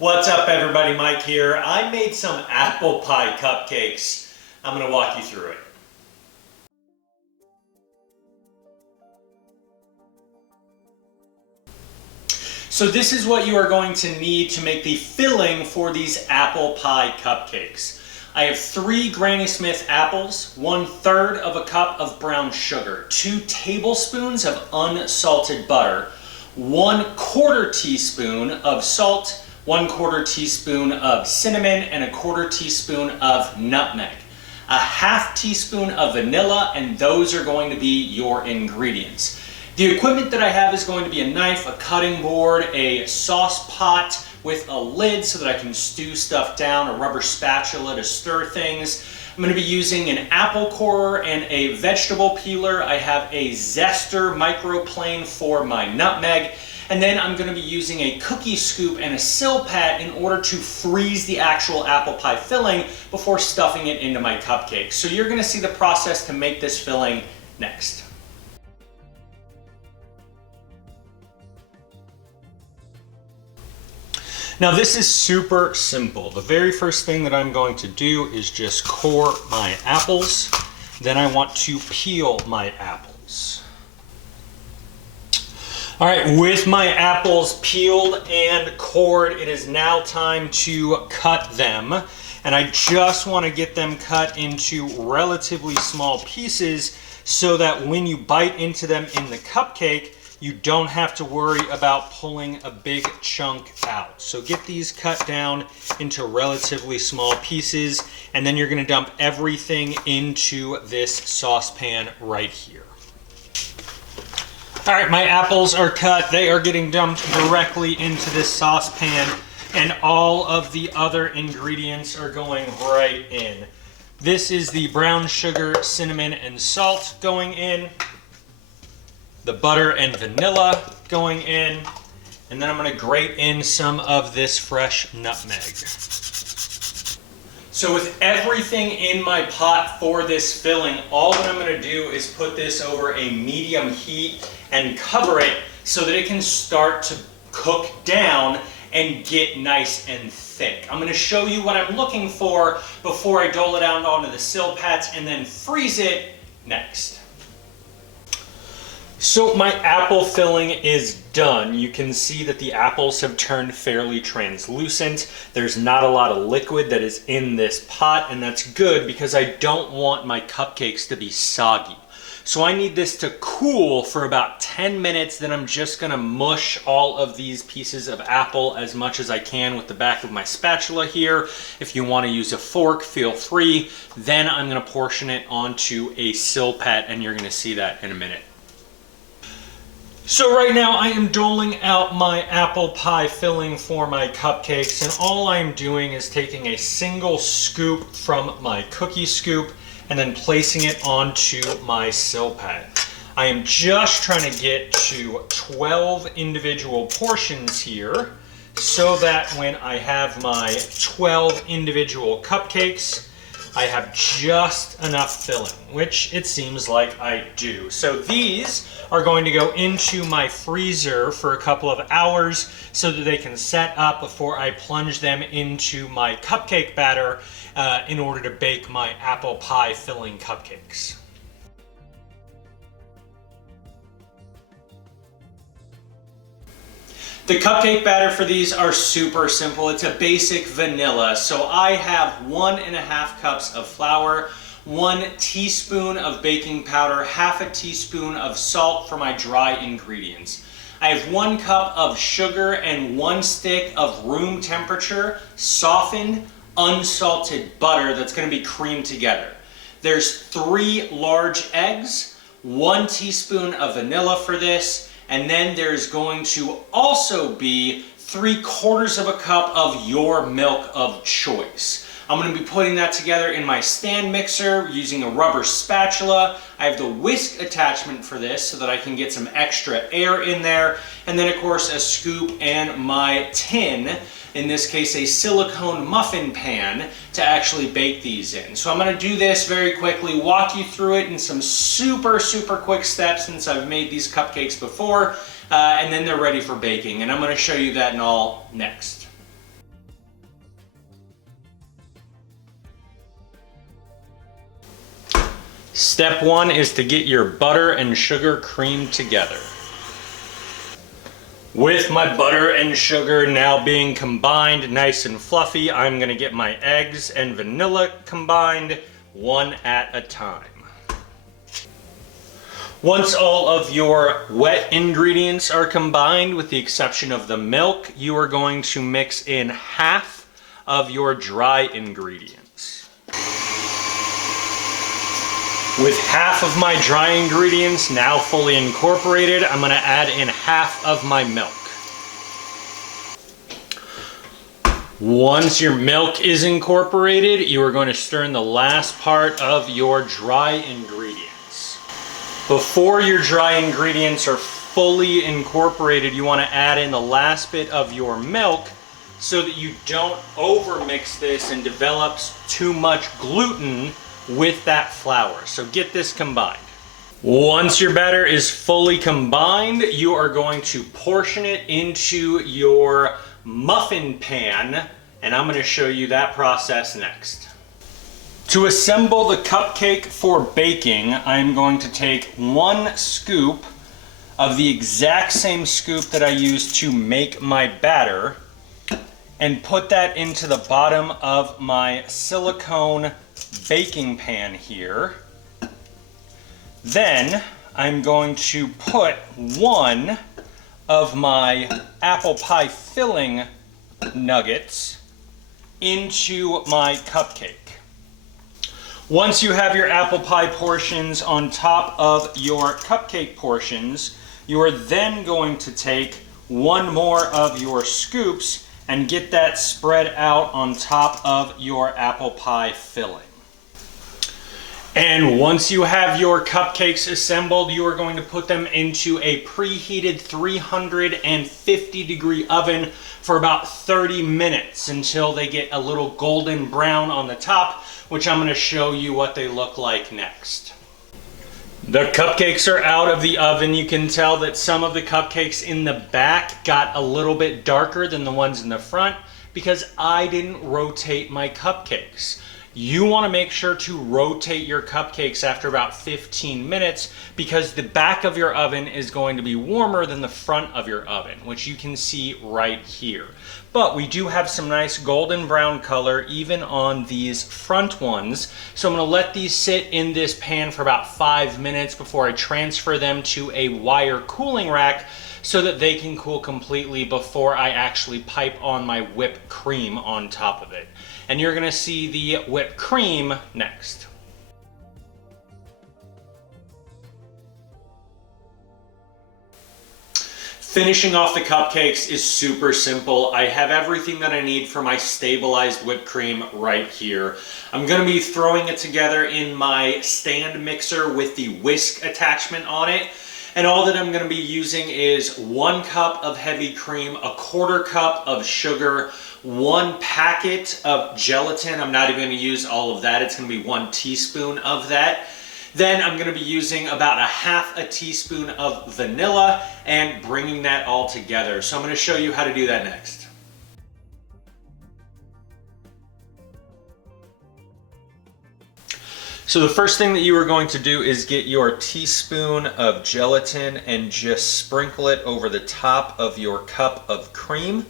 What's up everybody, Mike here. I made some apple pie cupcakes. I'm going to walk you through it. So this is what you are going to need to make the filling for these apple pie cupcakes. I have 3 Granny Smith apples, 1/3 of a cup of brown sugar, 2 tablespoons of unsalted butter, 1/4 teaspoon of salt, 1/4 teaspoon of cinnamon, and 1/4 teaspoon of nutmeg, a 1/2 teaspoon of vanilla, and those are going to be your ingredients. The equipment that I have is going to be a knife, a cutting board, a sauce pot with a lid so that I can stew stuff down, a rubber spatula to stir things. I'm going to be using an apple corer and a vegetable peeler. I have a zester microplane for my nutmeg. And then I'm going to be using a cookie scoop and a Silpat in order to freeze the actual apple pie filling before stuffing it into my cupcakes. So you're going to see the process to make this filling next. Now this is super simple. The very first thing that I'm going to do is just core my apples. Then I want to peel my apples. All right, with my apples peeled and cored, it is now time to cut them. And I just want to get them cut into relatively small pieces so that when you bite into them in the cupcake, you don't have to worry about pulling a big chunk out. So get these cut down into relatively small pieces, and then you're gonna dump everything into this saucepan right here. All right, my apples are cut. They are getting dumped directly into this saucepan, and all of the other ingredients are going right in. This is the brown sugar, cinnamon, and salt going in. The butter and vanilla going in, and then I'm going to grate in some of this fresh nutmeg. So with everything in my pot for this filling, all that I'm going to do is put this over a medium heat and cover it so that it can start to cook down and get nice and thick. I'm going to show you what I'm looking for before I dole it out onto the Silpats and then freeze it next. So my apple filling is done. You can see that the apples have turned fairly translucent. There's not a lot of liquid that is in this pot, and that's good because I don't want my cupcakes to be soggy. So I need this to cool for about 10 minutes, then I'm just gonna mush all of these pieces of apple as much as I can with the back of my spatula here. If you wanna use a fork, feel free. Then I'm gonna portion it onto a Silpat, and you're gonna see that in a minute. So right now I am doling out my apple pie filling for my cupcakes, and all I'm doing is taking a single scoop from my cookie scoop and then placing it onto my Silpat. I am just trying to get to 12 individual portions here so that when I have my 12 individual cupcakes, I have just enough filling, which it seems like I do. So these are going to go into my freezer for a couple of hours so that they can set up before I plunge them into my cupcake batter in order to bake my apple pie filling cupcakes. The cupcake batter for these are super simple. It's a basic vanilla. So I have 1.5 cups of flour, 1 teaspoon of baking powder, 1/2 teaspoon of salt for my dry ingredients. I have 1 cup of sugar and 1 stick of room temperature, softened, unsalted butter that's gonna be creamed together. There's 3 large eggs, 1 teaspoon of vanilla for this, and then there's going to also be 3/4 of a cup of your milk of choice. I'm going to be putting that together in my stand mixer using a rubber spatula. I have the whisk attachment for this so that I can get some extra air in there. And then of course a scoop and my tin, in this case a silicone muffin pan, to actually bake these in. So I'm going to do this very quickly, walk you through it in some super quick steps since I've made these cupcakes before, and then they're ready for baking. And I'm going to show you that and all next. Step one is to get your butter and sugar creamed together. With my butter and sugar now being combined nice and fluffy, I'm gonna get my eggs and vanilla combined one at a time. Once all of your wet ingredients are combined, with the exception of the milk, you are going to mix in half of your dry ingredients. With half of my dry ingredients now fully incorporated, I'm going to add in half of my milk. Once your milk is incorporated, you are going to stir in the last part of your dry ingredients. Before your dry ingredients are fully incorporated, you want to add in the last bit of your milk so that you don't overmix this and develops too much gluten with that flour. So get this combined. Once your batter is fully combined, you are going to portion it into your muffin pan, and I'm going to show you that process next. To assemble the cupcake for baking, I'm going to take 1 scoop of the exact same scoop that I used to make my batter and put that into the bottom of my silicone baking pan here. Then I'm going to put 1 of my apple pie filling nuggets into my cupcake. Once you have your apple pie portions on top of your cupcake portions, you are then going to take 1 more of your scoops and get that spread out on top of your apple pie filling. And once you have your cupcakes assembled, you are going to put them into a preheated 350-degree oven for about 30 minutes until they get a little golden brown on the top, which I'm going to show you what they look like next. The cupcakes are out of the oven. You can tell that some of the cupcakes in the back got a little bit darker than the ones in the front because I didn't rotate my cupcakes. You want to make sure to rotate your cupcakes after about 15 minutes because the back of your oven is going to be warmer than the front of your oven, which you can see right here. But we do have some nice golden brown color even on these front ones. So I'm going to let these sit in this pan for about 5 minutes before I transfer them to a wire cooling rack so that they can cool completely before I actually pipe on my whipped cream on top of it. And you're going to see the whipped cream next. Finishing off the cupcakes is super simple. I have everything that I need for my stabilized whipped cream right here. I'm going to be throwing it together in my stand mixer with the whisk attachment on it. And all that I'm going to be using is 1 cup of heavy cream, 1/4 cup of sugar, 1 packet of gelatin. I'm not even going to use all of that. It's going to be 1 teaspoon of that. Then I'm going to be using about 1/2 teaspoon of vanilla and bringing that all together. So I'm going to show you how to do that next. So the first thing that you are going to do is get your teaspoon of gelatin and just sprinkle it over the top of your cup of cream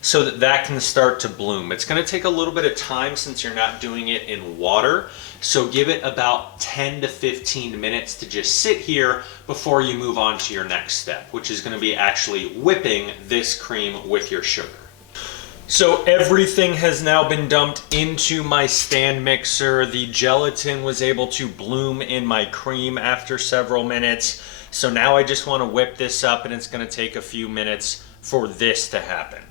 so that that can start to bloom. It's going to take a little bit of time since you're not doing it in water. So give it about 10 to 15 minutes to just sit here before you move on to your next step, which is going to be actually whipping this cream with your sugar. So everything has now been dumped into my stand mixer. The gelatin was able to bloom in my cream after several minutes. So now I just want to whip this up, and it's going to take a few minutes for this to happen.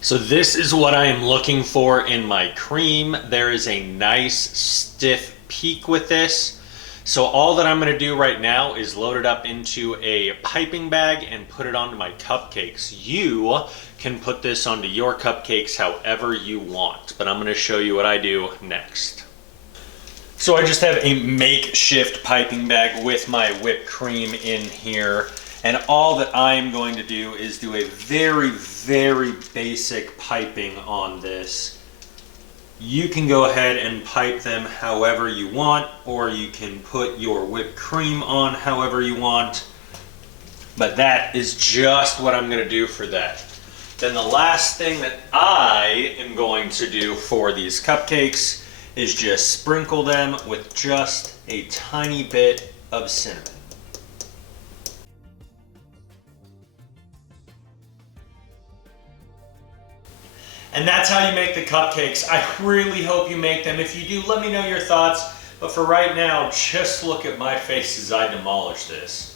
So this is what I am looking for in my cream. There is a nice stiff peak with this. So all that I'm going to do right now is load it up into a piping bag and put it onto my cupcakes. You can put this onto your cupcakes however you want, but I'm going to show you what I do next. So I just have a makeshift piping bag with my whipped cream in here, and all that I'm going to do is do a very, very basic piping on this. You can go ahead and pipe them however you want, or you can put your whipped cream on however you want. But that is just what I'm gonna do for that. Then the last thing that I am going to do for these cupcakes is just sprinkle them with just a tiny bit of cinnamon. And that's how you make the cupcakes. I really hope you make them. If you do, let me know your thoughts. But for right now, just look at my face as I demolish this.